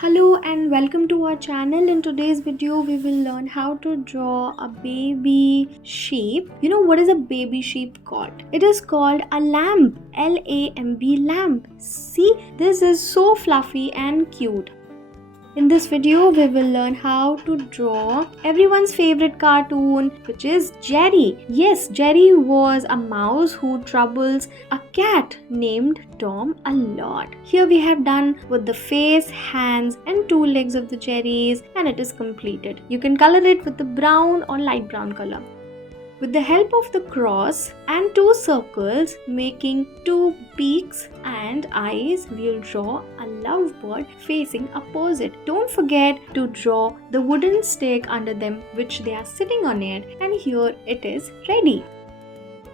Hello and welcome to our channel. In today's video we will learn how to draw a baby sheep. You know what is a baby sheep called? It is called a lamb. Lamb, lamb. See, this is so fluffy and cute. In this video, we will learn how to draw everyone's favorite cartoon, which is Jerry. Yes, Jerry was a mouse who troubles a cat named Tom a lot. Here we have done with the face, hands and two legs of the Jerry's, and it is completed. You can color it with the brown or light brown color. With the help of the cross and two circles making two beaks and eyes, we'll draw a lovebird facing opposite. Don't forget to draw the wooden stick under them which they are sitting on it, and here it is ready.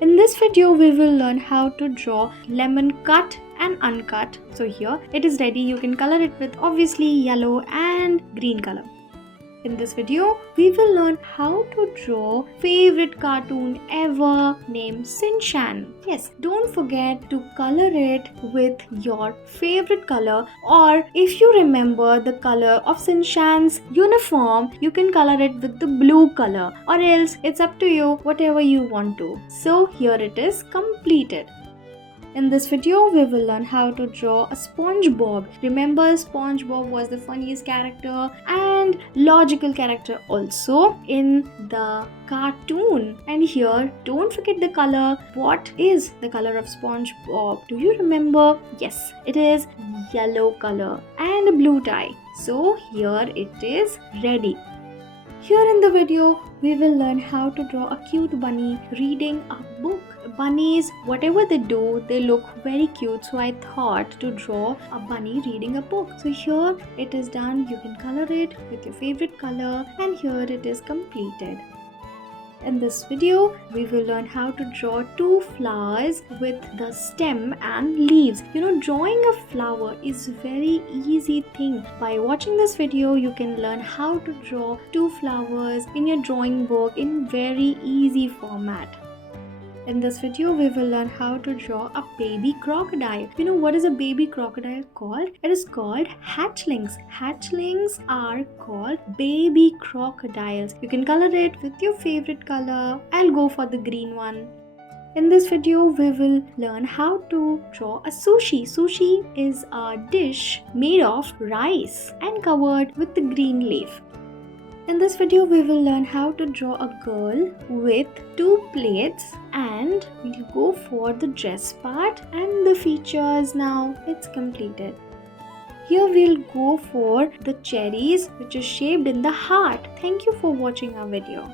In this video, we will learn how to draw lemon cut and uncut. So here it is ready. You can color it with obviously yellow and green color. In this video, we will learn how to draw favorite cartoon ever named Shin Chan. Yes, don't forget to color it with your favorite color, or if you remember the color of Shin Chan's uniform, you can color it with the blue color, or else it's up to you, whatever you want to. So here it is completed. In this video, we will learn how to draw a SpongeBob. Remember, SpongeBob was the funniest character and logical character also in the cartoon. And here, don't forget the color. What is the color of SpongeBob? Do you remember? Yes, it is yellow color and a blue tie. So here it is ready. Here in the video, we will learn how to draw a cute bunny reading a book. Bunnies, whatever they do, they look very cute. So I thought to draw a bunny reading a book. So here it is done. You can color it with your favorite color, and here it is completed. In this video, we will learn how to draw two flowers with the stem and leaves. You know, drawing a flower is very easy thing. By watching this video, you can learn how to draw two flowers in your drawing book in very easy format. In this video, we will learn how to draw a baby crocodile. You know what is a baby crocodile called? It is called hatchlings. Hatchlings are called baby crocodiles. You can color it with your favorite color. I'll go for the green one. In this video, we will learn how to draw a sushi. Sushi is a dish made of rice and covered with the green leaf. In this video, we will learn how to draw a girl with two plates, and we'll go for the dress part and the features. Now it's completed. Here we'll go for the cherries, which is shaped in the heart. Thank you for watching our video.